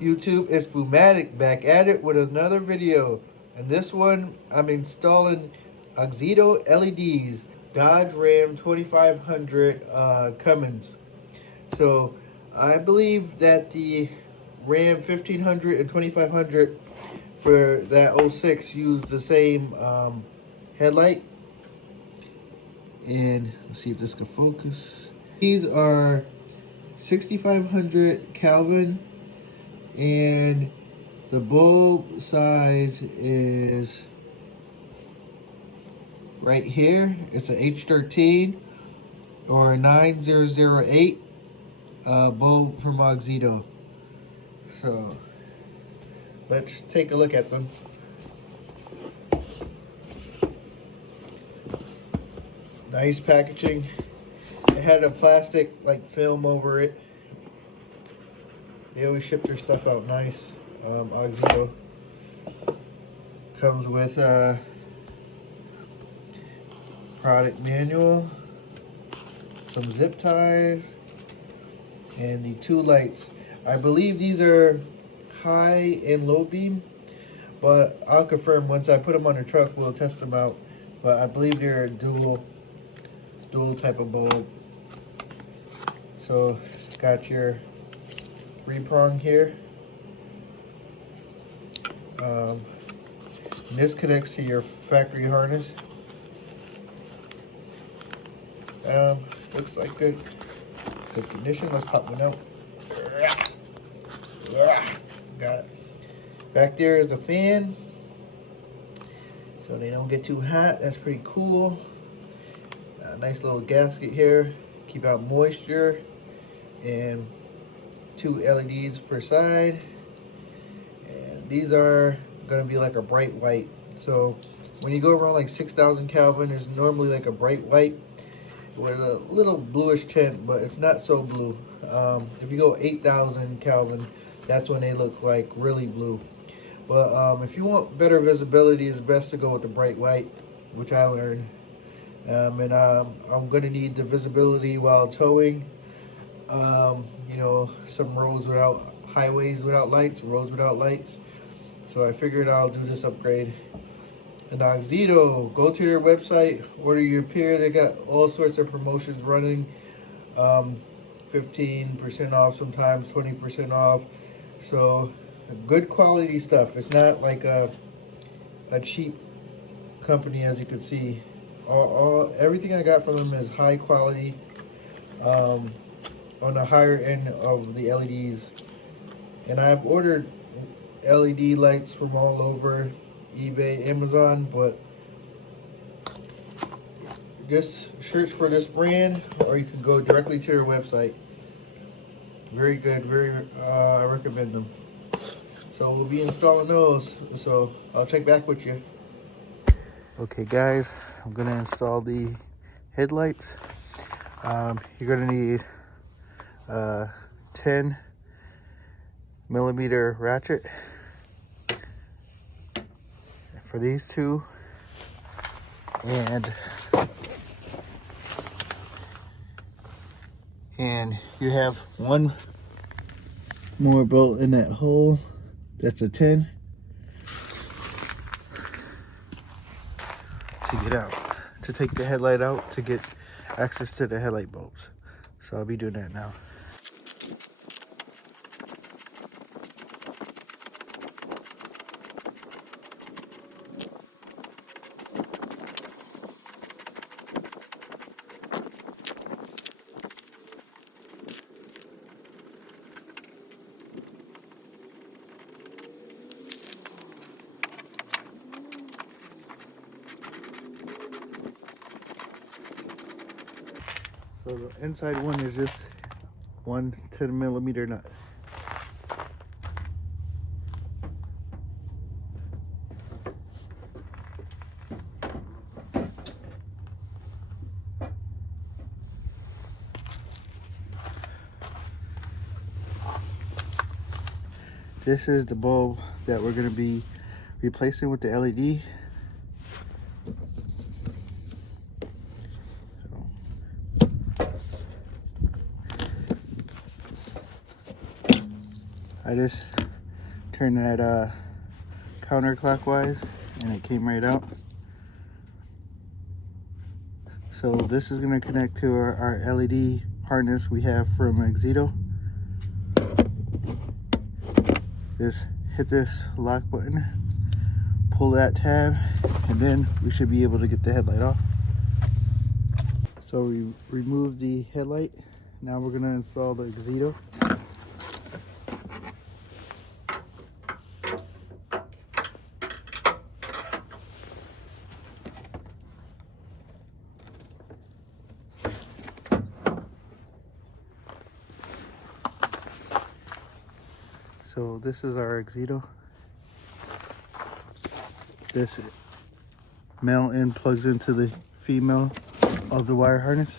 YouTube? It's Boomatic back at it with another video. And this one, I'm installing Auxito LEDs, Dodge Ram 2500 Cummins. So I believe that the Ram 1500 and 2500 for that 06 use the same headlight. And let's see if this can focus. These are 6500 Kelvin, and the bulb size is right here. It's a H13 or a 9008 bulb from Auxito. So let's take a look at them. Nice packaging. It had a plastic like film over it. They always ship their stuff out nice. Auxito comes with a product manual, some zip ties, and the two lights. I believe these are high and low beam, but I'll confirm once I put them on the truck. We'll test them out. But I believe they're a dual type of bulb. So got your 3-prong here. This connects to your factory harness. Looks like good condition. Let's pop one out. Got it. Back there is the fan, so they don't get too hot. That's pretty cool. Nice little gasket here, keep out moisture, and 2 LEDs per side. And these are going to be like a bright white. So when you go around like 6,000 Kelvin, it's normally like a bright white with a little bluish tint, but it's not so blue. If you go 8,000 Kelvin, that's when they look like really blue. But if you want better visibility, it's best to go with the bright white, which I learned. And I'm going to need the visibility while towing. You know, some roads without, highways without lights, roads without lights. So I figured I'll do this upgrade. And Auxito, go to their website, order your pair. They got all sorts of promotions running. 15% off sometimes, 20% off. So good quality stuff. It's not like a cheap company, as you can see. Everything I got from them is high quality, on the higher end of the LEDs. And I've ordered LED lights from all over eBay, Amazon, but just search for this brand, or you can go directly to their website. Very good, I recommend them. So we'll be installing those, so I'll check back with you. Okay guys, I'm gonna install the headlights. You're gonna need a 10mm ratchet for these two, and you have one more bolt in that hole. That's a 10 to get out, to take the headlight out, to get access to the headlight bulbs. So I'll be doing that now. So the inside one is just one 10mm nut. This is the bulb that we're going to be replacing with the LED. I just turn that counterclockwise, and it came right out. So this is going to connect to our LED harness we have from Auxito. Just hit this lock button, pull that tab, and then we should be able to get the headlight off. So we removed the headlight. Now we're going to install the Auxito. So this is our Auxito. This male end plugs into the female of the wire harness.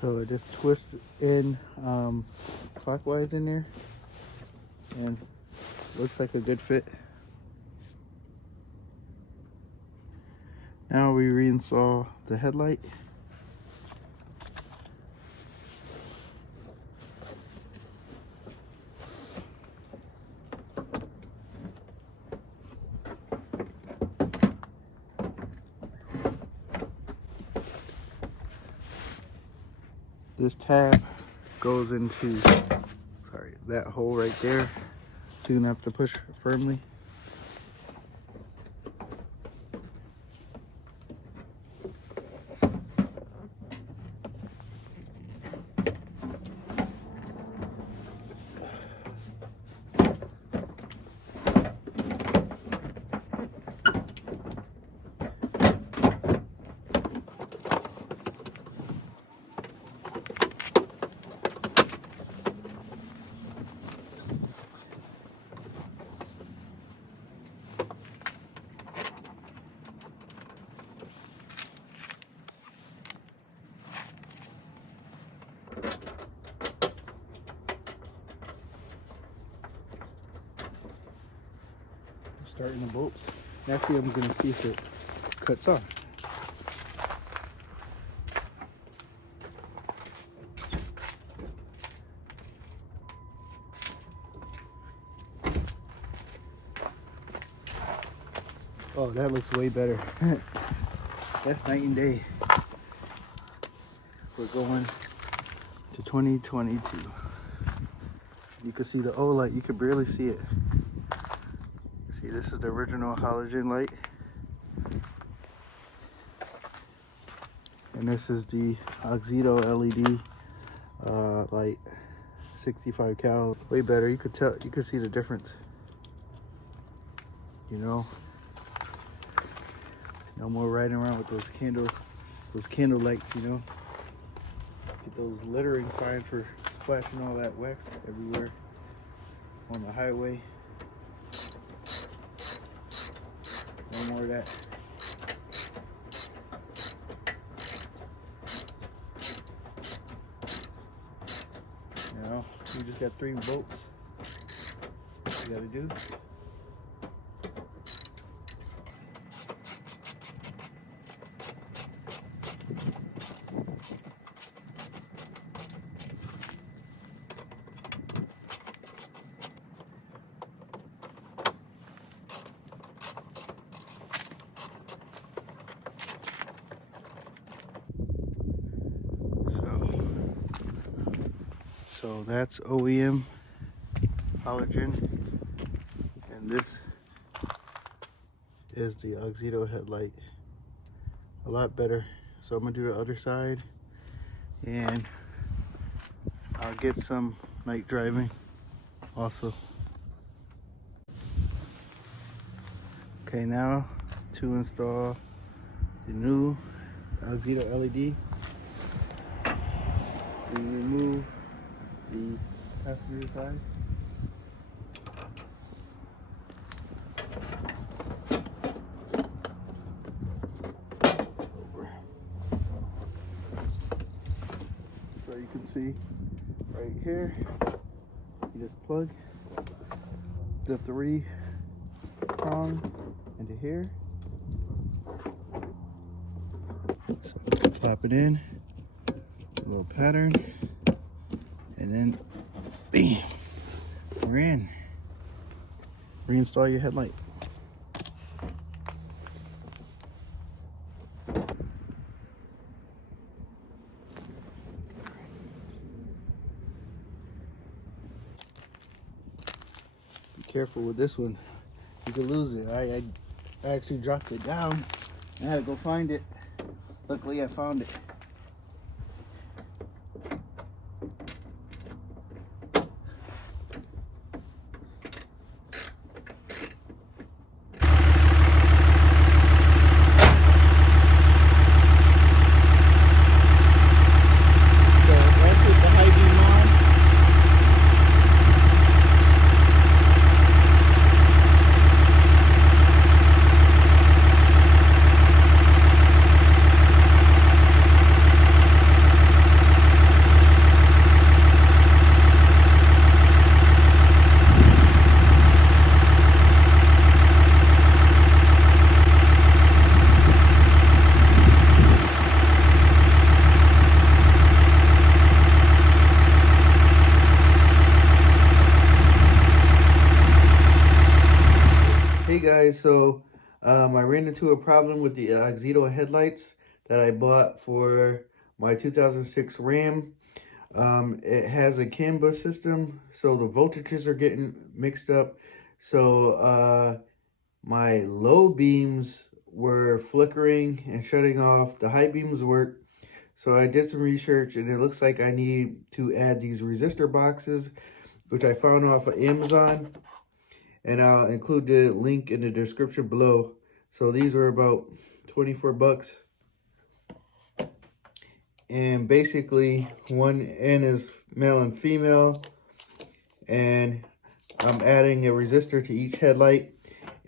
So it just twists in clockwise in there, and looks like a good fit. Now we reinstall the headlight. This tab goes into, that hole right there. So you're gonna have to push firmly. Starting the bolts. Actually, I'm going to see if it cuts off. Oh, that looks way better. That's night and day. We're going to 2022. You can see the O light. You can barely see it. See, this is the original halogen light. And this is the Auxito LED light, 65 cal. Way better. You could tell, you could see the difference. You know, no more riding around with those candle lights. You know, get those littering fines for splashing all that wax everywhere on the highway. No more of that. You know, you just got 3 bolts. What you gotta do. So that's OEM halogen, and this is the Auxito headlight. A lot better. So I'm gonna do the other side, and I'll get some night driving also. Okay, now to install the new Auxito LED. We remove the passenger side. So you can see right here, you just plug the 3 prong into here. So plop it in, a little pattern, and then bam, we're in. Reinstall your headlight. Be careful with this one. You could lose it. I actually dropped it down. I had to go find it. Luckily, I found it. Hey guys, so I ran into a problem with the Auxito headlights that I bought for my 2006 Ram. It has a CAN bus system, so the voltages are getting mixed up. So my low beams were flickering and shutting off. The high beams work. So I did some research, and it looks like I need to add these resistor boxes, which I found off of Amazon. And I'll include the link in the description below. So these were about 24 bucks. And basically, one end is male and female. And I'm adding a resistor to each headlight.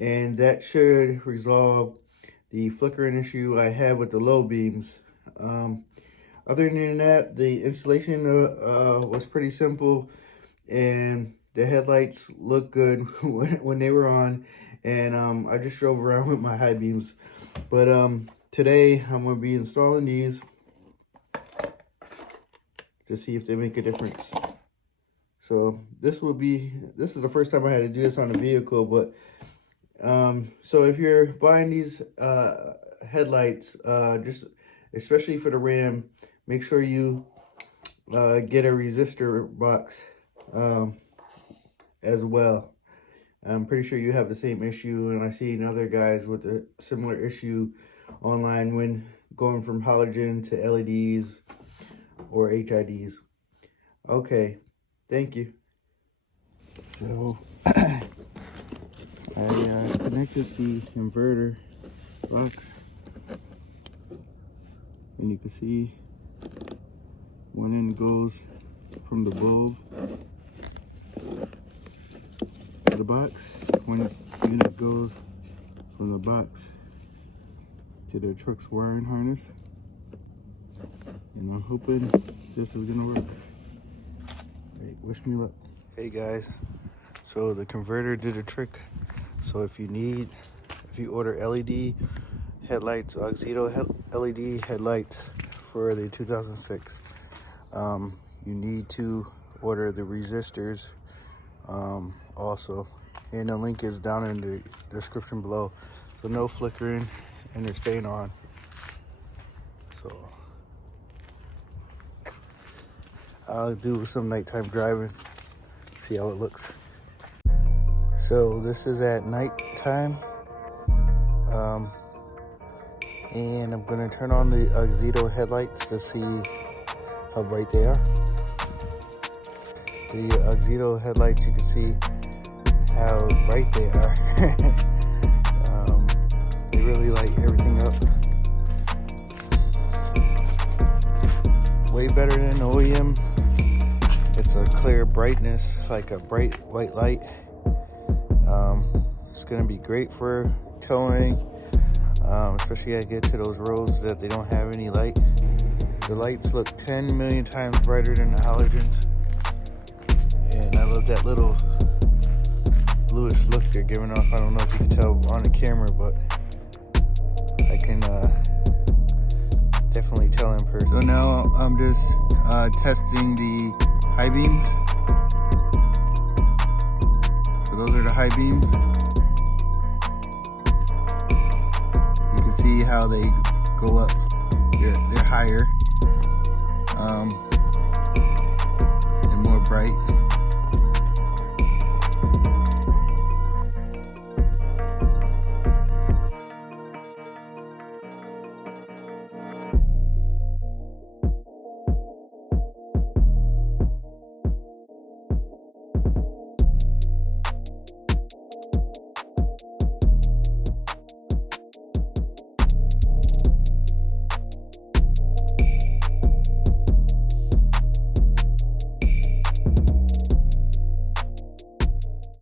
And that should resolve the flickering issue I have with the low beams. Other than that, the installation was pretty simple. And the headlights look good when they were on, and I just drove around with my high beams. But today I'm going to be installing these to see if they make a difference. So this is the first time I had to do this on a vehicle, but so if you're buying these headlights, just especially for the Ram, make sure you get a resistor box as well. I'm pretty sure you have the same issue, and I've seen other guys with a similar issue online when going from halogen to LEDs or HIDs. Okay, thank you. So I connected the inverter box, and you can see one end goes from the bulb to the box, one unit goes from the box to the truck's wiring harness, and I'm hoping this is gonna work. Right, wish me luck. Hey guys, so the converter did a trick. So if you order LED headlights, Auxito LED headlights for the 2006, you need to order the resistors also, and the link is down in the description below. So no flickering, and they're staying on. So I'll do some nighttime driving, see how it looks. So this is at nighttime, and I'm gonna turn on the Auxito headlights to see how bright they are. The Auxito headlights, you can see how bright they are. They really light everything up. Way better than OEM brightness, like a bright white light. It's gonna be great for towing, especially as I get to those roads that they don't have any light. The lights look 10 million times brighter than the halogens. And I love that little bluish look they're giving off. I don't know if you can tell on the camera, but I can definitely tell in person. So now I'm just testing the high beams. So those are the high beams. You can see how they go up. They're higher and more bright.